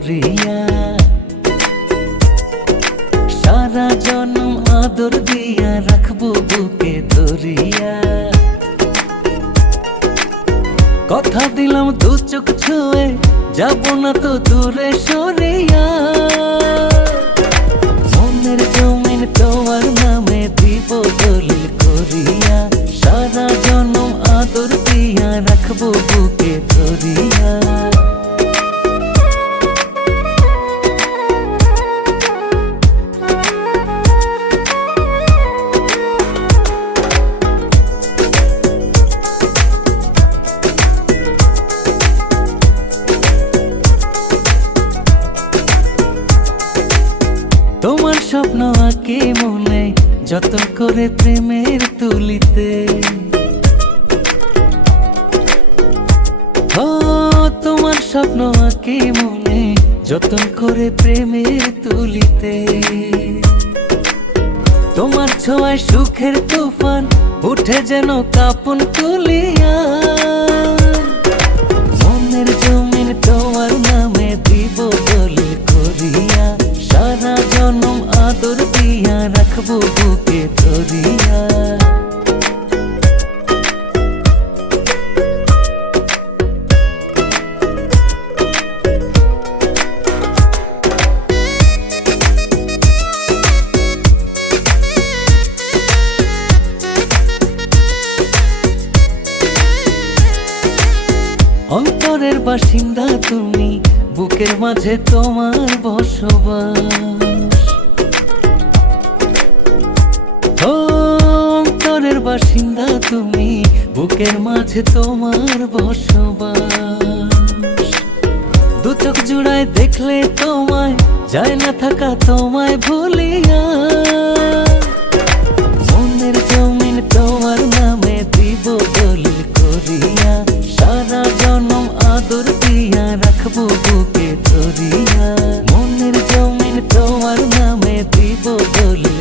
করিয়া সারা জনম আদর দিয়া রাখব বুকে ধরিয়া। কথা দিলাম দু চোখ ছুঁয়ে, যাব না তো দূরে সরিয়া। মনের জমিন তোমার নামে দিব দলিল করিয়া, সারা জনম আদর দিয়া রাখব স্বপ্ন আঁকে মনে যতন করে প্রেমের তুলিতে। ও, তোমার স্বপ্ন আঁকে মনে যতন করে প্রেমের তুলিতে। তোমার ছোঁয়ায় সুখের তুফান, উঠে যেন কাপন তুলিয়া। জনম দিয়া রাখব বুকে ধরিয়া। অন্তরের বাসিন্দা তুমি বুকের মাঝে তোমার বসবাস। বাসিন্দা তুমি, বুকের মাঝে তোমার বসবাস। দু চোখ জুড়ায় দেখলে তোমায়, যায় না থাকা তোমায় ভুলিয়া। মনের জমিন তোমার নামে দিব দলিল বুকে ধরিয়া। মনের জমিন তোমার নামে দিব দলিল